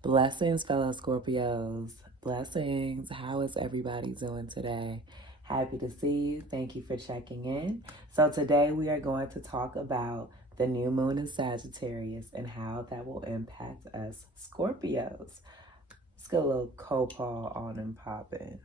Blessings, fellow Scorpios. Blessings. How is everybody doing today? Happy to see you. Thank you for checking in. So today we are going to talk about the new moon in Sagittarius and how that will impact us Scorpios. Let's get a little copal on and popping.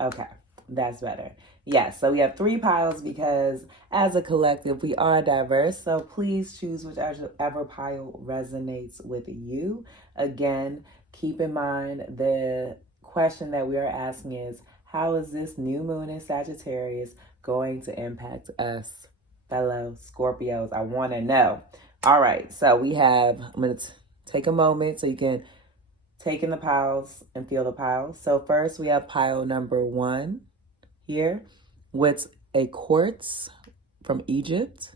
Okay, that's better. Yes, so we have 3 piles because as a collective, we are diverse. So please choose whichever pile resonates with you. Again, keep in mind the question that we are asking is, how is this new moon in Sagittarius going to impact us, fellow Scorpios? I want to know. All right, so we have, I'm going to take a moment so you can take in the piles and feel the piles. So first we have pile number 1 here with a quartz from Egypt.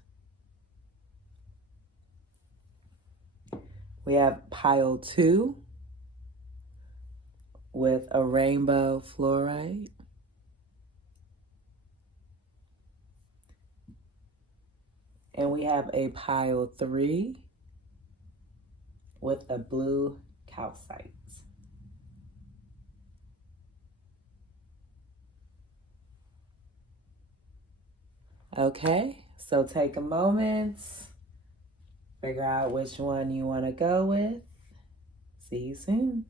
We have pile 2 with a rainbow fluorite. And we have a pile 3 with a blue calcite. Okay, so take a moment, figure out which one you want to go with. See you soon.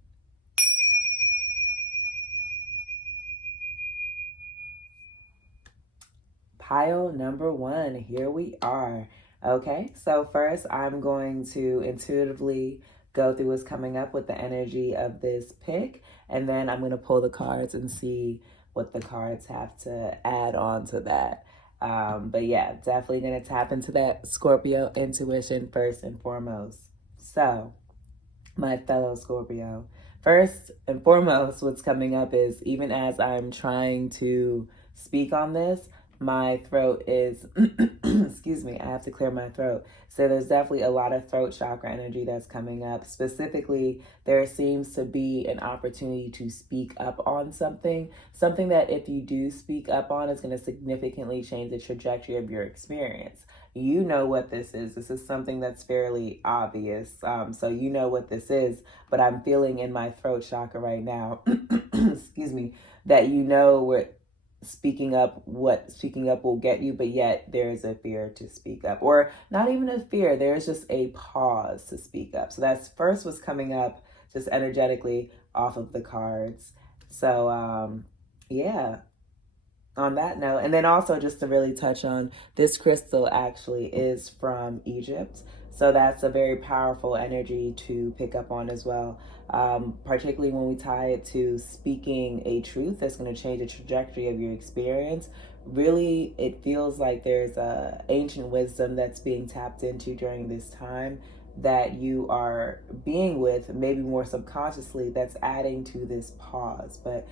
Pile number 1, here we are. Okay, so first I'm going to intuitively go through what's coming up with the energy of this pick, and then I'm going to pull the cards and see what the cards have to add on to that. But yeah, definitely going to tap into that Scorpio intuition first and foremost. So, my fellow Scorpio, first and foremost, what's coming up is, even as I'm trying to speak on this, my throat is, excuse me, I have to clear my throat. So there's definitely a lot of throat chakra energy that's coming up. Specifically, there seems to be an opportunity to speak up on something that if you do speak up on, is going to significantly change the trajectory of your experience. You know what this is. This is something that's fairly obvious. So you know what this is, but I'm feeling in my throat chakra right now, excuse me, that you know what speaking up will get you, but yet there's a fear to speak up, or not even a fear, there's just a pause to speak up. So that's first what's coming up just energetically off of the cards. So yeah, on that note, and then also just to really touch on, this crystal actually is from Egypt, so that's a very powerful energy to pick up on as well, particularly when we tie it to speaking a truth that's going to change the trajectory of your experience. Really, it feels like there's a ancient wisdom that's being tapped into during this time that you are being with, maybe more subconsciously, that's adding to this pause. But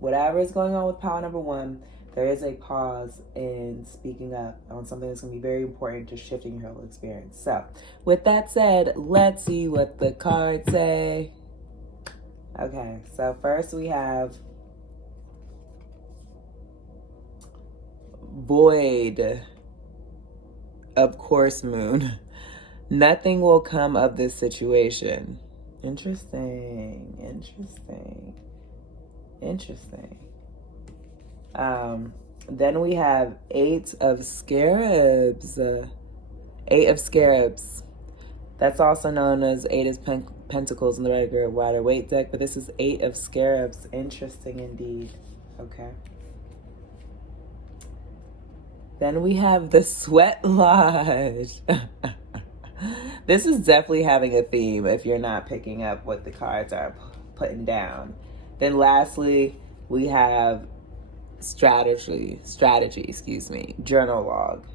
whatever is going on with pile number 1, there is a pause in speaking up on something that's going to be very important to shifting your whole experience. So, with that said, let's see what the cards say. Okay, so first we have void, of course, moon. Nothing will come of this situation. Interesting. Then we have 8 of scarabs. 8 of scarabs. That's also known as 8 of pentacles in the regular Rider Waite deck, but this is 8 of scarabs. Interesting indeed. Okay. Then we have the Sweat Lodge. This is definitely having a theme if you're not picking up what the cards are putting down. Then lastly, we have strategy, journal log.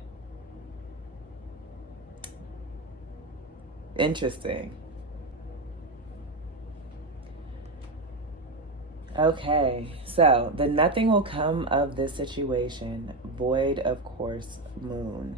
Interesting. Okay, so the nothing will come of this situation, void, of course, moon.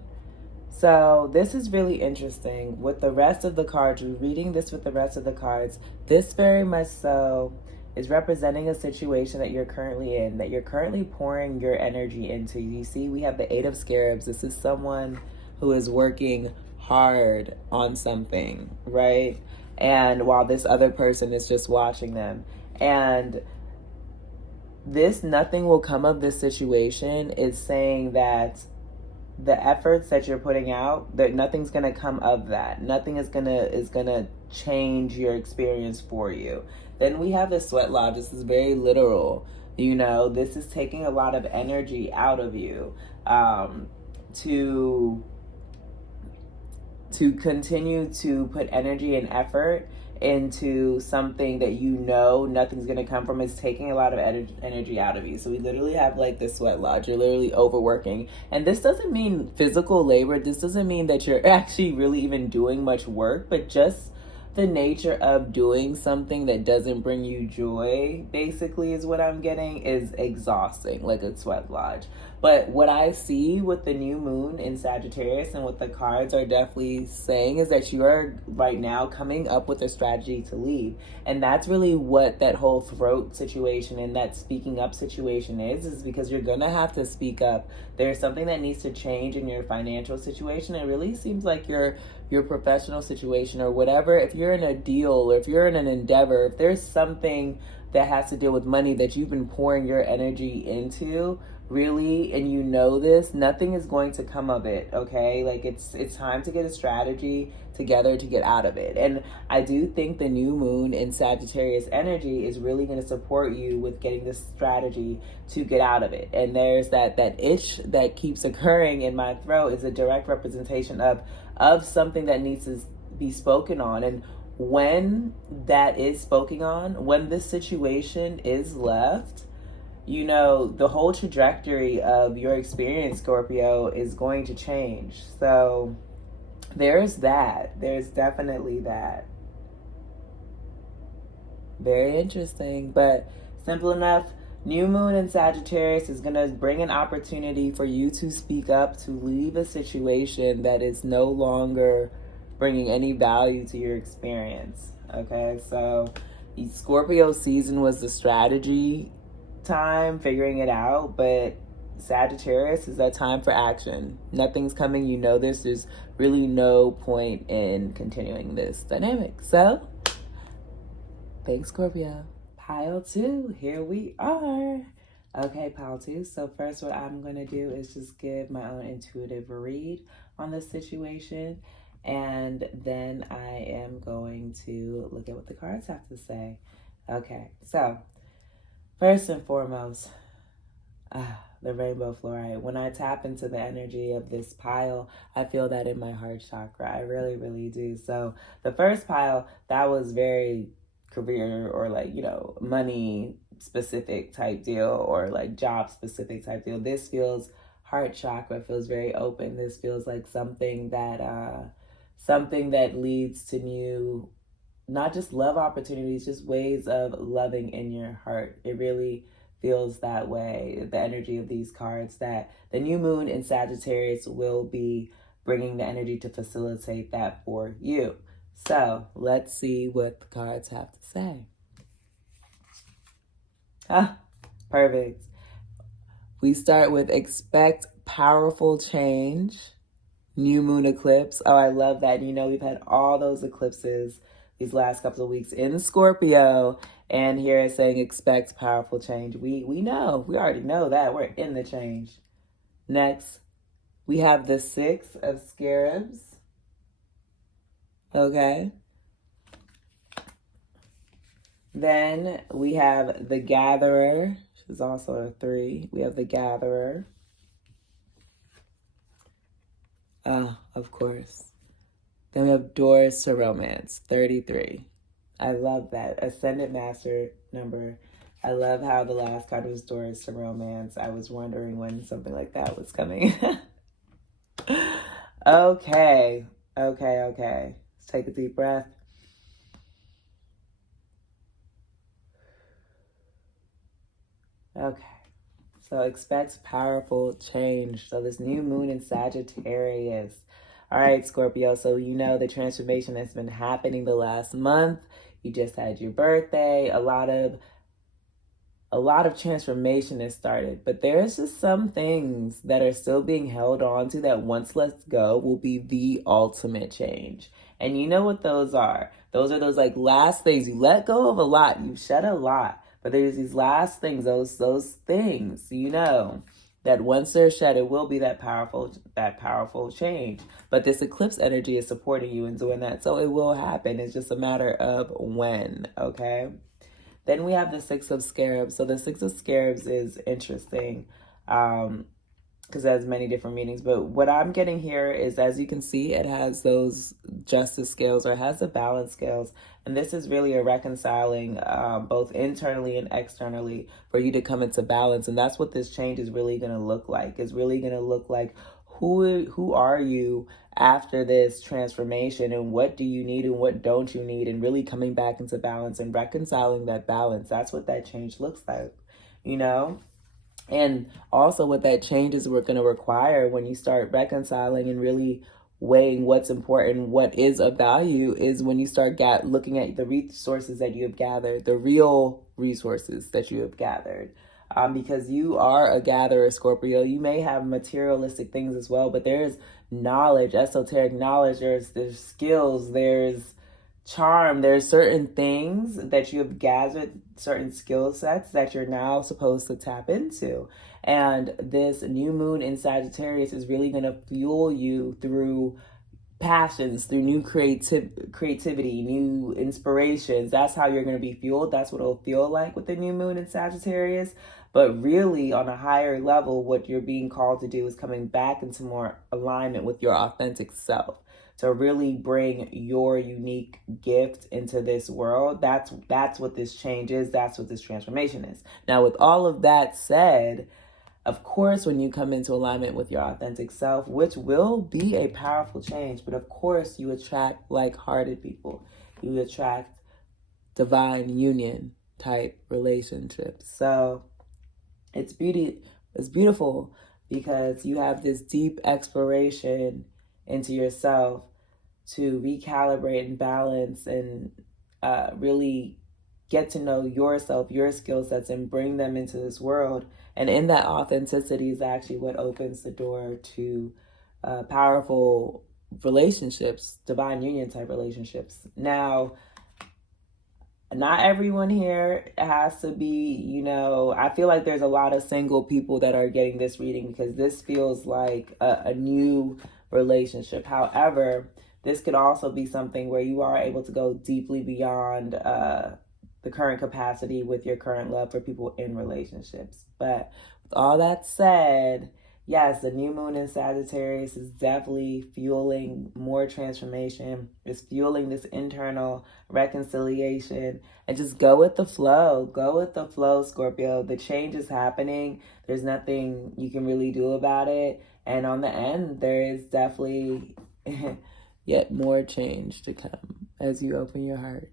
So this is really interesting. With the rest of the cards, reading this with the rest of the cards, this very much so is representing a situation that you're currently in, that you're currently pouring your energy into. You see, we have the Eight of Scarabs. This is someone who is working hard on something, right? And while this other person is just watching them. And this nothing will come of this situation is saying that the efforts that you're putting out, that nothing's gonna come of that. Nothing is gonna change your experience for you. Then we have the Sweat Lodge. This is very literal. You know, this is taking a lot of energy out of you, to continue to put energy and effort into something that you know nothing's going to come from. Is taking a lot of energy out of you. So we literally have like the Sweat Lodge. You're literally overworking. And this doesn't mean physical labor. This doesn't mean that you're actually really even doing much work, but just the nature of doing something that doesn't bring you joy, basically, is what I'm getting, is exhausting, like a Sweat Lodge. But what I see with the new moon in Sagittarius and what the cards are definitely saying is that you are right now coming up with a strategy to leave. And that's really what that whole throat situation and that speaking up situation is because you're going to have to speak up. There's something that needs to change in your financial situation. It really seems like your professional situation or whatever. If you're in a deal or if you're in an endeavor, if there's something that has to deal with money that you've been pouring your energy into, really, and you know this, nothing is going to come of it, okay? Like it's time to get a strategy together to get out of it. And I do think the new moon in Sagittarius energy is really going to support you with getting this strategy to get out of it. And there's that itch that keeps occurring in my throat is a direct representation of something that needs to be spoken on. And when that is spoken on, when this situation is left, you know, the whole trajectory of your experience, Scorpio, is going to change. So there's that. There's definitely that. Very interesting, but simple enough. New moon in Sagittarius is going to bring an opportunity for you to speak up, to leave a situation that is no longer bringing any value to your experience. Okay, so Scorpio season was the strategy time, figuring it out, but Sagittarius is that time for action. Nothing's coming, you know this. There's really no point in continuing this dynamic. So thanks, Scorpio. Pile 2, here we are. Okay, pile 2. So first what I'm going to do is just give my own intuitive read on this situation, and then I am going to look at what the cards have to say. Okay, so first and foremost, the rainbow fluorite. When I tap into the energy of this pile, I feel that in my heart chakra. I really, really do. So the first pile, that was very career or like, you know, money specific type deal or like job specific type deal. This feels heart chakra, feels very open. This feels like something that leads to new, not just love opportunities, just ways of loving in your heart. It really feels that way. The energy of these cards, that the new moon in Sagittarius will be bringing the energy to facilitate that for you. So let's see what the cards have to say. Perfect. We start with expect powerful change. New moon eclipse. Oh, I love that. You know, we've had all those eclipses these last couple of weeks in Scorpio, and here it's saying expect powerful change. We know, we already know that we're in the change. Next, we have the Six of Scarabs. Okay. Then we have the Gatherer, which is also a 3. We have the Gatherer. Of course. Then we have Doors to Romance, 33. I love that. Ascendant Master number. I love how the last card was Doors to Romance. I was wondering when something like that was coming. Okay. Let's take a deep breath. Okay. So expect powerful change. So this new moon in Sagittarius. All right, Scorpio. So you know the transformation that's been happening the last month. You just had your birthday. A lot of a lot of transformation has started, but there's just some things that are still being held on to that once let go will be the ultimate change. And you know what those are? Those are those like last things. You let go of a lot, you shed a lot, but there's these last things, those things, you know, that once they're shed, it will be that powerful change. But this eclipse energy is supporting you in doing that. So it will happen. It's just a matter of when, okay? Then we have the Six of Scarabs. So the Six of Scarabs is interesting because it has many different meanings. But what I'm getting here is, as you can see, it has those justice scales, or it has the balance scales. And this is really a reconciling both internally and externally for you to come into balance. And that's what this change is really going to look like. It's really going to look like who are you after this transformation, and what do you need and what don't you need, and really coming back into balance and reconciling that balance. That's what that change looks like, you know? And also what that change is going to require when you start reconciling and really weighing what's important, what is of value, is when you start looking at the resources that you have gathered, the real resources that you have gathered. Because you are a gatherer, Scorpio. You may have materialistic things as well, but there's knowledge, esoteric knowledge, there's skills, there's charm, there's certain things that you have gathered, certain skill sets that you're now supposed to tap into. And this new moon in Sagittarius is really going to fuel you through passions, through new creativity, new inspirations. That's how you're going to be fueled. That's what it'll feel like with the new moon in Sagittarius. But really, on a higher level, what you're being called to do is coming back into more alignment with your authentic self, to really bring your unique gift into this world. That's what this change is. That's what this transformation is. Now, with all of that said, of course, when you come into alignment with your authentic self, which will be a powerful change, but of course you attract like-hearted people. You attract divine union type relationships. So it's beautiful because you have this deep exploration into yourself to recalibrate and balance and really get to know yourself, your skill sets, and bring them into this world. And in that authenticity is actually what opens the door to powerful relationships, divine union type relationships. Now, not everyone here has to be, you know, I feel like there's a lot of single people that are getting this reading because this feels like a new relationship. However, this could also be something where you are able to go deeply beyond the current capacity with your current love for people in relationships. But with all that said, yes, the new moon in Sagittarius is definitely fueling more transformation. It's fueling this internal reconciliation. And just go with the flow. Go with the flow, Scorpio. The change is happening. There's nothing you can really do about it. And on the end, there is definitely yet more change to come as you open your heart.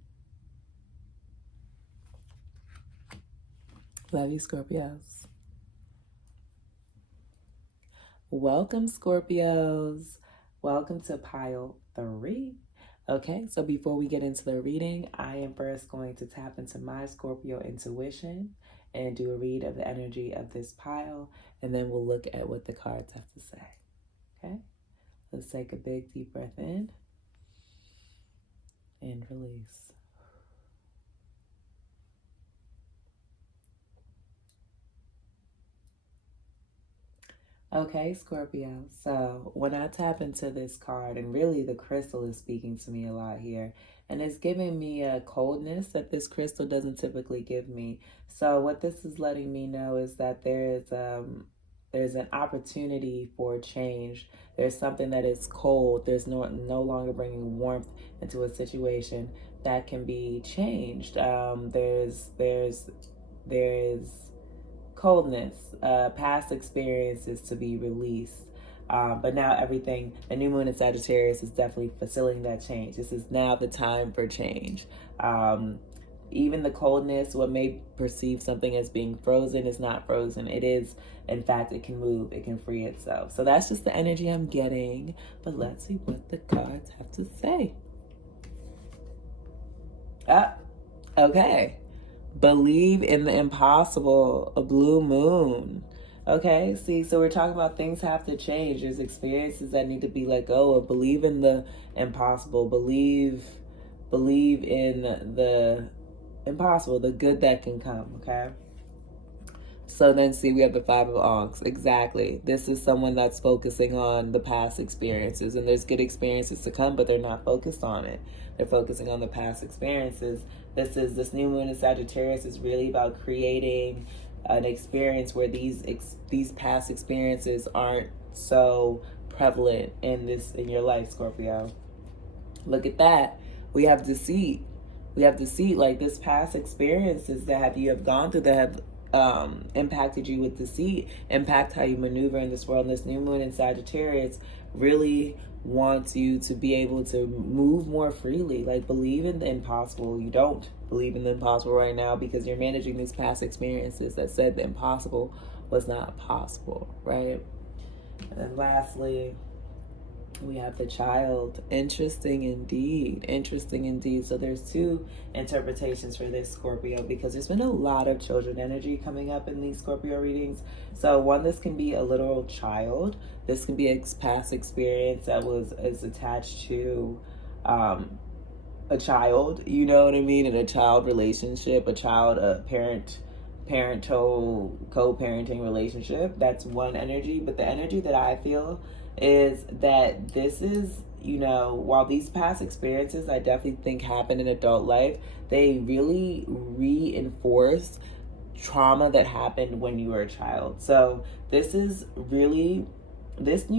Love you, Scorpios. Welcome, Scorpios. Welcome to pile 3. Okay, so before we get into the reading, I am first going to tap into my Scorpio intuition and do a read of the energy of this pile, and then we'll look at what the cards have to say. Okay, let's take a big deep breath in and release. Okay, Scorpio. So when I tap into this card, and really the crystal is speaking to me a lot here, and it's giving me a coldness that this crystal doesn't typically give me. So what this is letting me know is that there's an opportunity for change. There's something that is cold. There's no longer bringing warmth into a situation that can be changed. There's coldness, past experiences to be released. But now everything, the new moon in Sagittarius is definitely facilitating that change. This is now the time for change. Even the coldness, what may perceive something as being frozen is not frozen. It is, in fact, it can move, it can free itself. So that's just the energy I'm getting. But let's see what the cards have to say. Okay. Believe in the impossible, a blue moon. Okay, see, so we're talking about things have to change. There's experiences that need to be let go of. Believe in the impossible. Believe in the impossible, the good that can come, okay? So then see, we have the Five of Ankhs. Exactly. This is someone that's focusing on the past experiences, and there's good experiences to come, but they're not focused on it. They're focusing on the past experiences. This new moon in Sagittarius is really about creating an experience where these past experiences aren't so prevalent in your life, Scorpio. Look at that. We have deceit. Like this past experiences that you have gone through that have impacted you with deceit, impact how you maneuver in this world. And this new moon in Sagittarius really wants you to be able to move more freely. Like, believe in the impossible. You don't believe in the impossible right now because you're managing these past experiences that said the impossible was not possible, right? And then lastly, we have the Child. Interesting indeed. So there's two interpretations for this, Scorpio, because there's been a lot of children energy coming up in these Scorpio readings. So one, this can be a literal child. This can be a past experience that is attached to a child, you know what I mean, in a child relationship, a parental co-parenting relationship. That's one energy. But the energy that I feel is that this is, while these past experiences I definitely think happen in adult life, they really reinforce trauma that happened when you were a child. So this new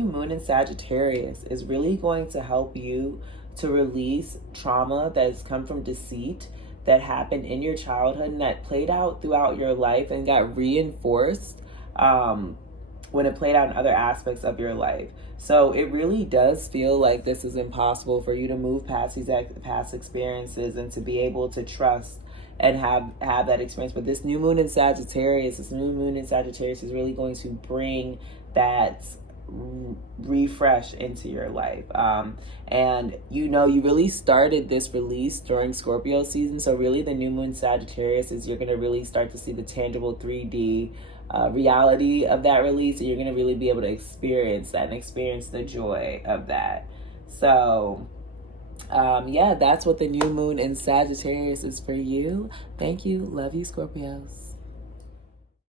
moon in Sagittarius is really going to help you to release trauma that has come from deceit that happened in your childhood and that played out throughout your life and got reinforced when it played out in other aspects of your life. So it really does feel like this is impossible for you to move past these past experiences and to be able to trust and have that experience. But this new moon in Sagittarius is really going to bring that refresh into your life. And you really started this release during Scorpio season. So really the new moon Sagittarius is you're going to really start to see the tangible 3D reality of that release, and you're going to really be able to experience that and experience the joy of that. So that's what the new moon in Sagittarius is for you. Thank you. Love you, Scorpios.